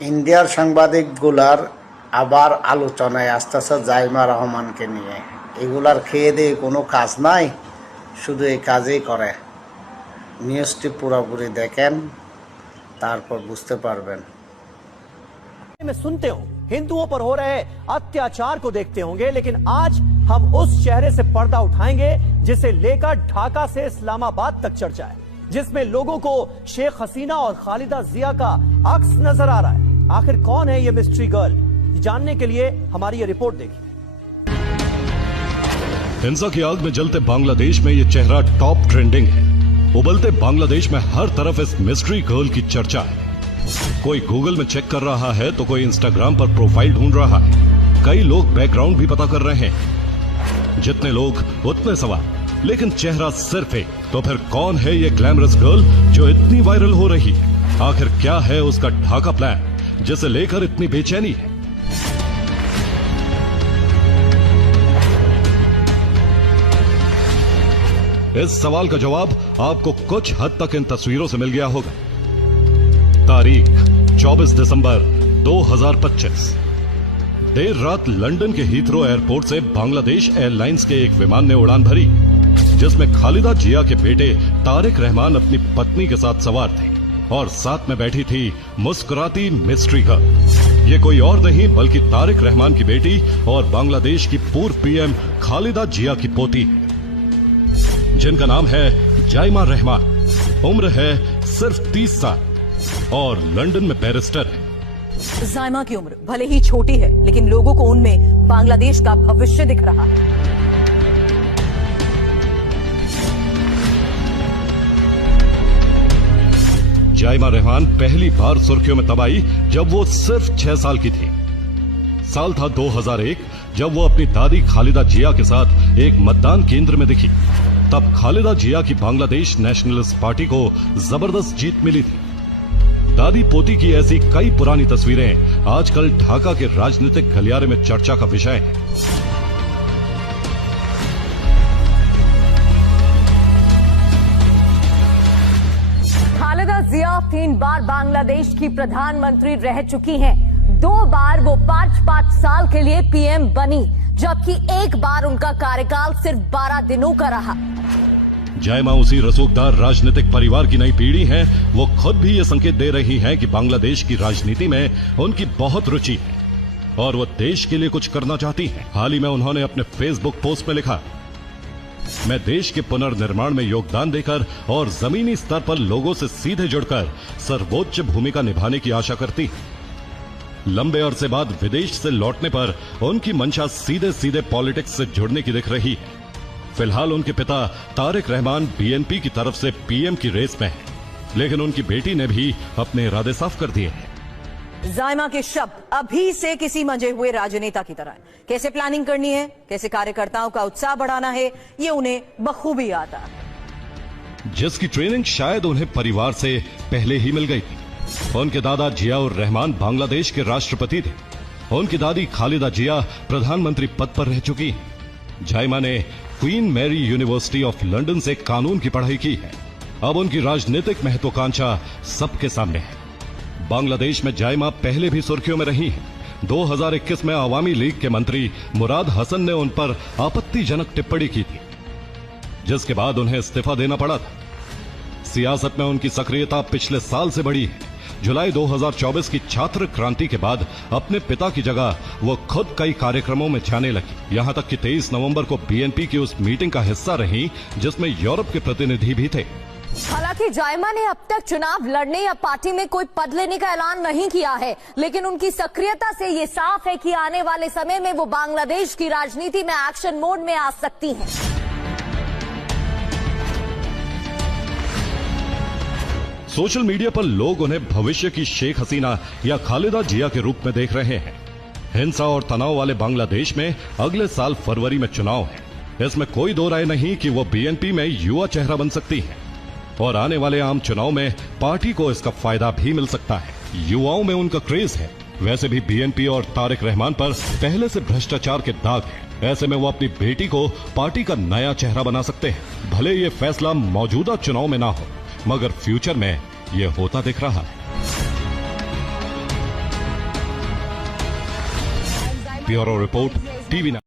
ইন্ডিয়ার সাংবাদিকগুলার আবার আলোচনায় আসতেছে জাইমা রহমানকে নিয়ে। এগুলার খেয়ে দিয়ে কোনো কাজ নাই, শুধু এই কাজই করে। নিউজটি পুরোপুরি দেখেন, তারপর বুঝতে পারবেন। में सुनते हो हिंदुओं पर हो रहे अत्याचार को देखते होंगे, लेकिन आज हम उस चेहरे से पर्दा उठाएंगे जिसे लेकर ढाका से इस्लामाबाद तक चर्चा है, जिसमें लोगों को शेख हसीना और खालिदा जिया का अक्स नजर आ रहा है। आखिर कौन है ये मिस्ट्री गर्ल, जानने के लिए हमारी ये रिपोर्ट देखिए। हिंसा की आग में जलते बांग्लादेश में ये चेहरा टॉप ट्रेंडिंग है। उबलते बांग्लादेश में हर तरफ इस मिस्ट्री गर्ल की चर्चा है। कोई गूगल में चेक कर रहा है तो कोई इंस्टाग्राम पर प्रोफाइल ढूंढ रहा है, कई लोग बैकग्राउंड भी पता कर रहे हैं। जितने लोग उतने सवाल, लेकिन चेहरा सिर्फ एक। तो फिर कौन है ये ग्लैमरस गर्ल जो इतनी वायरल हो रही है? आखिर क्या है उसका ढाका प्लान जिसे लेकर इतनी बेचैनी है? इस सवाल का जवाब आपको कुछ हद तक इन तस्वीरों से मिल गया होगा। तारीख 24 दिसंबर 2025। देर रात लंदन के हीथ्रो एयरपोर्ट से बांग्लादेश एयरलाइंस के एक विमान ने उड़ान भरी, जिसमें खालिदा जिया के बेटे तारिक रहमान अपनी पत्नी के साथ सवार थे और साथ में बैठी थी मुस्कुराती मिस्ट्री गर्ल। ये कोई और नहीं बल्कि तारिक रहमान की बेटी और बांग्लादेश की पूर्व पीएम खालिदा जिया की पोती है, जिनका नाम है जाइमा रहमान। उम्र है सिर्फ 30 साल और लंदन में बैरिस्टर है। जाइमा की उम्र भले ही छोटी है, लेकिन लोगों को उनमें बांग्लादेश का भविष्य दिख रहा है। जाइमा रहमान पहली बार सुर्खियों में तब आई जब वो सिर्फ 6 साल की थी। साल था 2001 जब वो अपनी दादी खालिदा जिया के साथ एक मतदान केंद्र में दिखी। तब खालिदा जिया की बांग्लादेश नेशनलिस्ट पार्टी को जबरदस्त जीत मिली थी। दादी पोती की ऐसी कई पुरानी तस्वीरें आजकल ढाका के राजनीतिक गलियारे में चर्चा का विषय हैं। खालिदा जिया 3 बार बांग्लादेश की प्रधानमंत्री रह चुकी हैं। 2 बार वो 5-5 साल के लिए पीएम बनी, जबकि 1 बार उनका कार्यकाल सिर्फ 12 दिनों का रहा। जाइमा उसी रसूखदार राजनीतिक परिवार की नई पीढ़ी हैं। वो खुद भी ये संकेत दे रही हैं कि बांग्लादेश की राजनीति में उनकी बहुत रुचि है और वो देश के लिए कुछ करना चाहती हैं। हाल ही में उन्होंने अपने फेसबुक पोस्ट में लिखा, मैं देश के पुनर्निर्माण में योगदान देकर और जमीनी स्तर पर लोगों से सीधे जुड़कर सर्वोच्च भूमिका निभाने की आशा करती हूं। लंबे अरसे बाद विदेश से लौटने पर उनकी मंशा सीधे सीधे पॉलिटिक्स से जुड़ने की दिख रही है। फिलहाल उनके पिता तारिक रहमान बीएनपी की तरफ से पीएम की रेस में हैं, लेकिन उनकी बेटी ने भी अपने इरादे साफ कर दिए हैं। जाइमा के शब्द अभी से किसी मंजे हुए राजनेता की तरह है। कैसे प्लानिंग करनी है, कैसे कार्यकर्ताओं का उत्साह बढ़ाना है, ये उन्हें बखूबी आता है। जिसकी ट्रेनिंग शायद उन्हें परिवार से पहले ही मिल गई थी। उनके दादा जियाउर रहमान बांग्लादेश के राष्ट्रपति थे। उनकी दादी खालिदा जिया प्रधानमंत्री पद पर रह चुकी हैं। जाइमा ने Queen Mary University of London से कानून की पढ़ाई की है। अब उनकी राजनीतिक महत्वाकांक्षा सबके सामने है। बांग्लादेश में जाइमा पहले भी सुर्खियों में रही हैं। 2021 में अवामी लीग के मंत्री मुराद हसन ने उन पर आपत्तिजनक टिप्पणी की थी, जिसके बाद उन्हें इस्तीफा देना पड़ा था। सियासत में उनकी सक्रियता पिछले साल से बढ़ी है। जुलाई 2024 की छात्र क्रांति के बाद अपने पिता की जगह वो खुद कई कार्यक्रमों में जाने लगी। यहां तक कि 23 नवंबर को बीएनपी की उस मीटिंग का हिस्सा रही जिसमें यूरोप के प्रतिनिधि भी थे। हालांकि जाइमा ने अब तक चुनाव लड़ने या पार्टी में कोई पद लेने का ऐलान नहीं किया है, लेकिन उनकी सक्रियता से ये साफ है कि आने वाले समय में वो बांग्लादेश की राजनीति में एक्शन मोड में आ सकती हैं। सोशल मीडिया पर लोग उन्हें भविष्य की शेख हसीना या खालिदा जिया के रूप में देख रहे हैं। हिंसा और तनाव वाले बांग्लादेश में अगले साल फरवरी में चुनाव है। इसमें कोई दो राय नहीं कि वो बीएनपी में युवा चेहरा बन सकती है और आने वाले आम चुनाव में पार्टी को इसका फायदा भी मिल सकता है। युवाओं में उनका क्रेज है। वैसे भी बीएनपी और तारिक रहमान पर पहले से भ्रष्टाचार के दाग है। ऐसे में वो अपनी बेटी को पार्टी का नया चेहरा बना सकते हैं। भले ये फैसला मौजूदा चुनाव में ना हो, मगर फ्यूचर में ये होता दिख रहा है। Bureau report, TV 9।